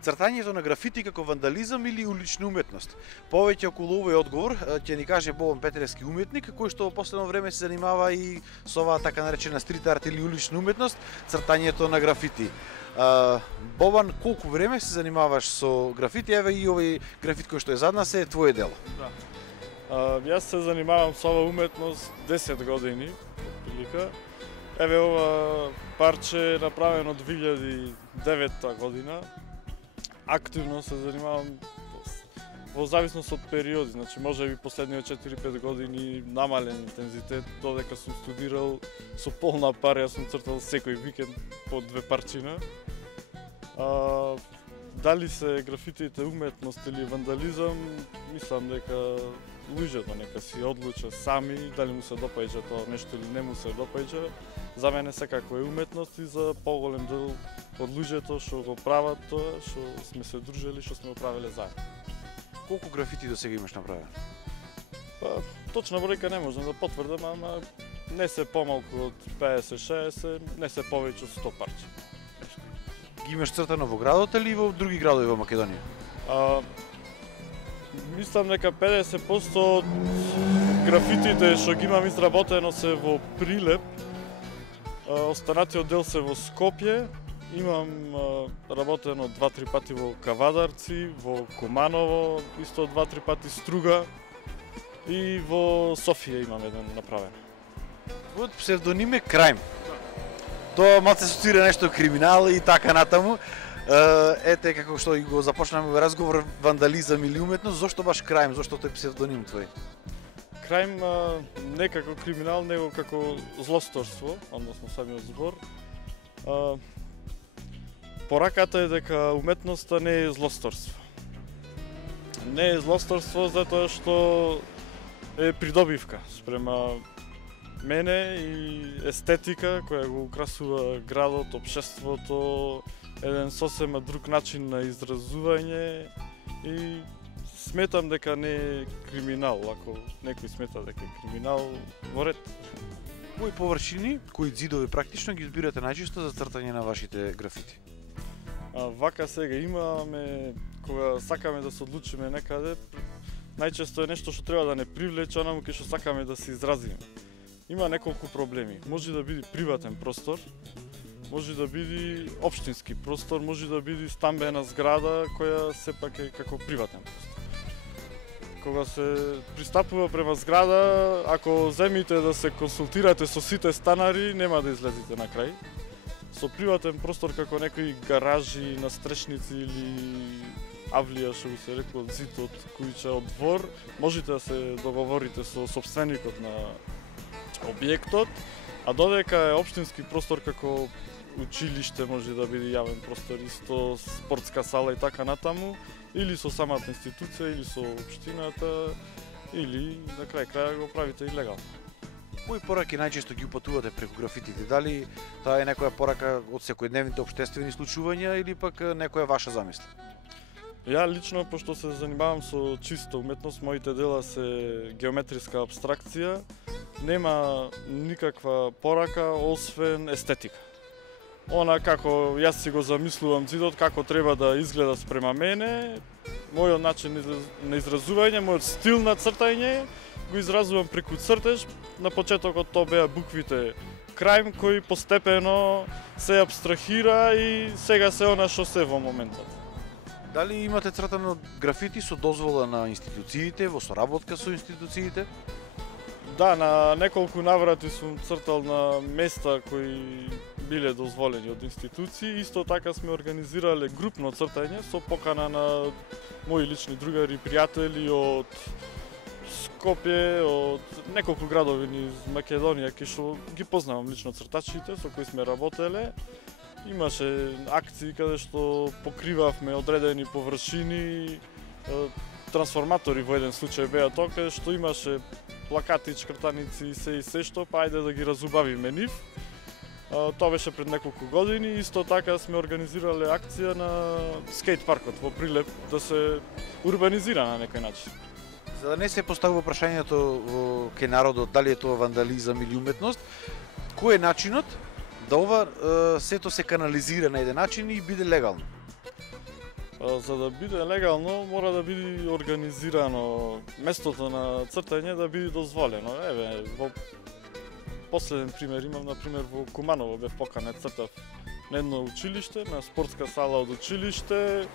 Цртањето на графити како вандализам или улична уметност? Повеќе околу овој одговор ќе ни каже Бобан Петревски, уметник, кој што во последно време се занимава и со оваа така наречена стрит арт или улична уметност, цртањето на графити. Бобан, колку време се занимаваш со графити? Еве и овој графит кој што е зад нас е твое дело. Да. Јас се занимавам со оваа уметност 10 години, отприлика. Еве ова парче е направено 2009 година. Активно се занимавам во зависност од периоди, значи може би последниот 4-5 години намален интензитет, додека сум студирал со полна пара, јас сум цртал секој викенд по 2 парчина. Дали се графитите уметност или вандализам, мислам дека луѓето нека си одлучат сами дали му се допаѓа тоа нешто или не му се допаѓа. За мене секако е уметност и за поголем дел од луѓето што го прават тоа, што сме се дружели, што сме го правеле заедно. Колку графити до сега имаш направено? Точна бројка не можам да потврдам, ама не се помалку од 50-60, не се повеќе од 100 парче. Ги имаш цртано во градот или во други градови во Македонија? Мислам дека 50% од графитите што ги имам изработено се во Прилеп, останатиот дел се во Скопје, имам работено 2-3 пати во Кавадарци, во Куманово, исто 2-3 пати Струга и во Софија имам еден направен. Твојот псевдоним е Крајм. Тоа малце асоцира нешто криминал и така натаму. Ете како што и го започнаме во разговор, вандализам или уметност, зошто баш Крајм, зошто тој псевдоним твој? Крајм не како криминал, него како злосторство, односно самиот збор. Пораката е дека уметноста не е злосторство. Не е злосторство затоа што е придобивка спрема мене и естетика која го украсува градот, општеството, еден сосема друг начин на изразување и сметам дека не е криминал, ако некој смета дека е криминал, во ред. Кои површини, кои ѕидови практично ги избирате најчесто за цртање на вашите графити? Вака сега имаме, кога сакаме да се одлучиме некаде, најчесто е нешто што треба да не привлече онаму кај што сакаме да се изразиме. Има неколку проблеми. Може да биде приватен простор, може да биде општински простор, може да биде стамбена зграда која сепак е како приватен простор. Кога се пристапува према зграда, ако земите да се консултирате со сите станари, нема да излезете на крај. Со приватен простор како некои гаражи, настрешници или авлија, што би се рекло, зид од куќа, од двор, можете да се договорите со сопственикот на објектот, а додека е општински простор како училиште, може да биде јавен простор, исто спортска сала и така натаму, или со самата институција, или со општината, или на крај краја го правите и легално. Кои пораки најчесто ги упатувате преку графитите? Дали таа е некоја порака од секојдневните општествени случувања или пак некоја ваша замисла? Ја лично, пошто се занимавам со чиста уметност, моите дела се геометриска абстракција, нема никаква порака освен естетика. Она како јас си го замислувам ѕидот, како треба да изгледа спрема мене, мојот начин на изразување, мојот стил на цртање, го изразувам преку цртеж. На почетокот тоа беа буквите Крајм, кои постепено се абстрахира и сега се она што се во моментот. Дали имате цртано графити со дозвола на институциите, во соработка со институциите? Да, на неколку наврати сум цртал на места кои биле дозволени од институции. Исто така сме организирале групно цртање со покана на мои лични другари и пријатели од Скопје, од неколку градови низ Македонија, кај што ги познавам лично цртачите со кои сме работеле. Имаше акции каде што покривавме одредени површини, трансформатори во еден случај беа тоа, каде што имаше плакати, чкртаници и се што, па ајде да ги разубавиме нив. Тоа беше пред неколку години. Исто така сме организирале акција на скейт паркот во Прилеп да се урбанизира на некој начин. За да не се поставува прашањето кај народот дали е тоа вандализам или уметност, кој е начинот да ова сето се канализира на еден начин и биде легално? За да биде легално, мора да биде организирано местото на цртање да биде дозволено. Еве, во последен пример имам, например, во Куманово бев поканет, цртав на едно училиште, на спортска сала од училиште.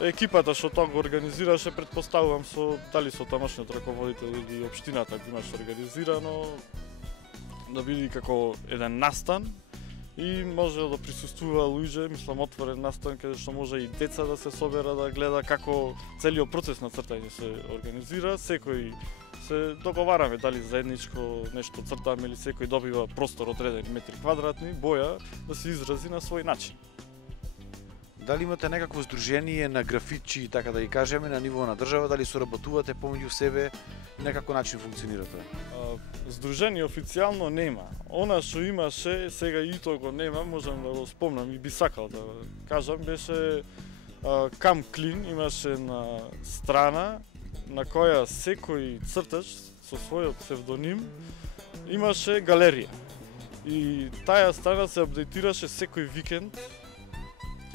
Екипата што тоа го организираше, претпоставувам дали со тамошниот раководител или општината го имаше организирано, да биде како еден настан и може да присуствува луѓе, мислам отворен настан каде што може и деца да се собера да гледа како целиот процес на цртање се организира. Секој се договараме дали заедничко нешто цртаме или секој добива простор одредени метри квадратни, боја да се изрази на свој начин. Дали имате некакво здружение на графичи, така да ги кажеме, на ниво на држава, дали соработувате помеѓу себе, некако начин функционирате? Здружение официјално нема. Она што имаше, сега и тоа го нема, можам да го спомнам и би сакал да кажам, беше Come Clean, имаше на страна на која секој цртач со својот псевдоним имаше галерија. И таа страна се апдейтираше секој викенд.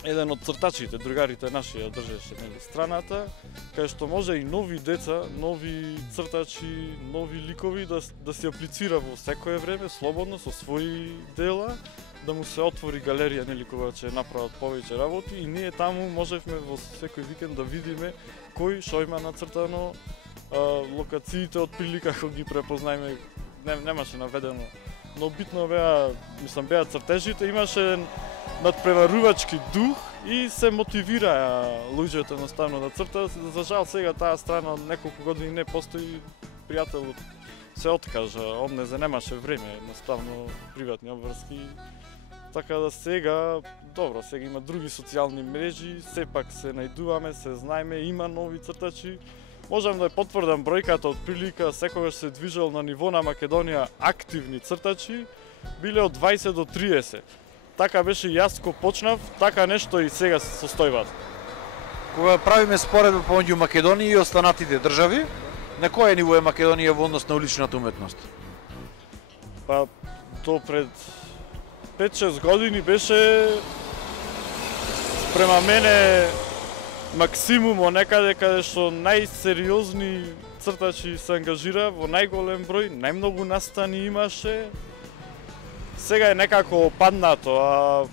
Еден од цртачите, другарите наши ја држеше страната, кај што може и нови деца, нови цртачи, нови ликови да се аплицира во секое време, слободно, со своји дела, да му се отвори галерија, кога ќе направат повеќе работи и ние таму можевме во секој викенд да видиме кој што има нацртано, локациите од прилика како ги препознаеме, немаше наведено. Но битно беа цртежите, имаше надпреварувачки дух и се мотивираа луѓето едноставно да цртаат. За жал сега таа страна од неколку години не постои, пријателот се откажа, он не занемаше време, едноставно приватни обврски. Така да сега, добро, сега има други социјални мрежи, сепак се најдуваме, се знаеме, има нови цртачи. Можам да ја потврдам бројката од прилика, секогаш се движел на ниво на Македонија активни цртачи, биле од 20 до 30. Така беше и јас ко почнав, така нешто и сега се состојуваат. Кога правиме споредба помеѓу Македонија и останатите држави, на кое ниво е Македонија во однос на уличната уметност? Па, то пред 5-6 години беше према мене максимум некаде каде што најсериозни цртачи се ангажира во најголем број, најмногу настани имаше. Сега е некако опаднато, а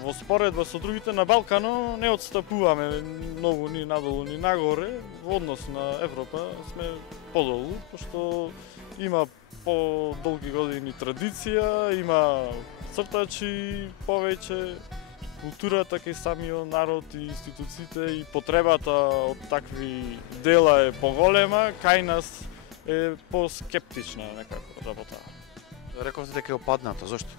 во споредба со другите на Балкано не отстапуваме многу ни надолу ни нагоре. Во однос на Европа сме подолу, пошто има по-долги години традиција, има цртачи повеќе, културата кај самиот народ и институциите и потребата од такви дела е поголема, кај нас е по-скептична некако работа. Рековте дека е опаднато, зошто?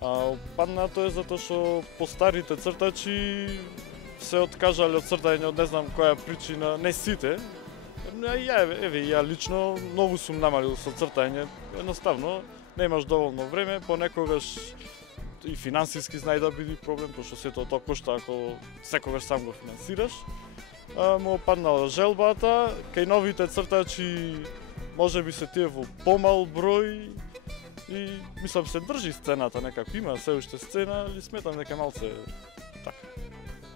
Опаднато е затоа што постарите цртачи се откажале од цртање од не знам која причина, не сите. Ја лично многу сум намалил со цртање, едноставно немаш доволно време, понекогаш и финансиски знај да биде проблем, пошто сето тоа кошта ако секогаш сам го финансираш. Му опаднала желбата, кај новите цртачи може би се тие во помал број и мислам се држи сцената некако, има се уште сцена, али сметам дека малце така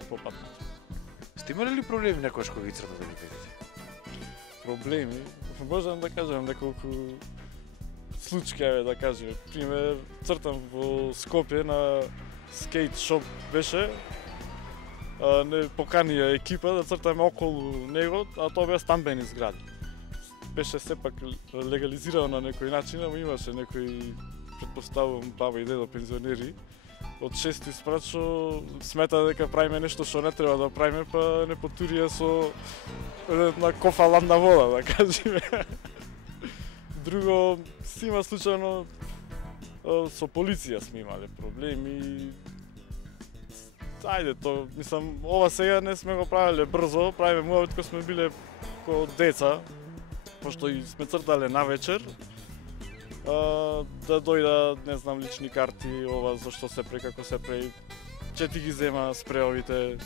попаднато. Сте имали ли проблеми некојаш кога ги цртате да ги видите? Проблеми? Можам да кажам неколку случаи, да кажем. Пример, цртам во Скопје на скейт шоп беше, не поканија екипа да цртаме околу него, а тоа беа стамбени згради. Беше сепак легализирано на некој начин, ама имаше некои, претпоставувам, баба и дедо пензионери од 6-ти спрат што смета дека правиме нешто што не треба да правиме, па не потурија со една кофа ладна вода, да кажеме. Друго, си има случајно со полиција сме имале проблеми. Ајде, то, мислам, ова сега не сме го правеле брзо, правиме муавет кога сме биле ко деца, пошто и сме цртале на вечер, да дојдат, не знам, лични карти, ова зашто се прави, како се прави, че ти ги зема спреовите.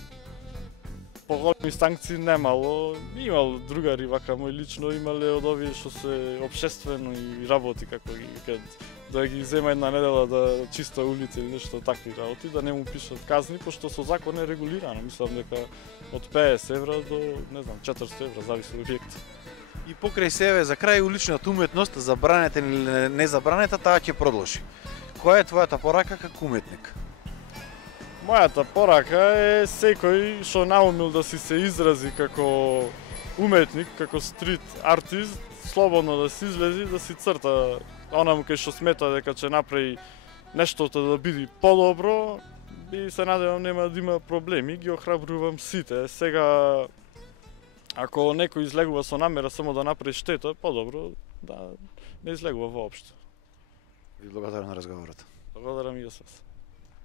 Поголеми санкции немало, имал другари вака мој лично, имале од овие што се општествено и работи, како ги викаат, да ги зема една недела да чиста улица или нешто такви работи, да не му пишат казни, пошто со закон е регулирано. Мислам дека од 50 евра до, не знам, 400 евра, зависи од објект. И покрај себе, за крај уличната уметност, забранета или не забранета, таа ќе продолжи. Која е твојата порака како уметник? Мојата порака е секој што наумил да си се изрази како уметник, како стрит артист, слободно да си излези, да си црта онаму кај што смета дека ќе направи нештото да биде подобро и се надевам нема да има проблеми, ги охрабрувам сите. Сега, ако некој излегува со намера само да направи штета, подобро да не излегува воопшто. Ви благодарам на разговорот. Благодарам и јас.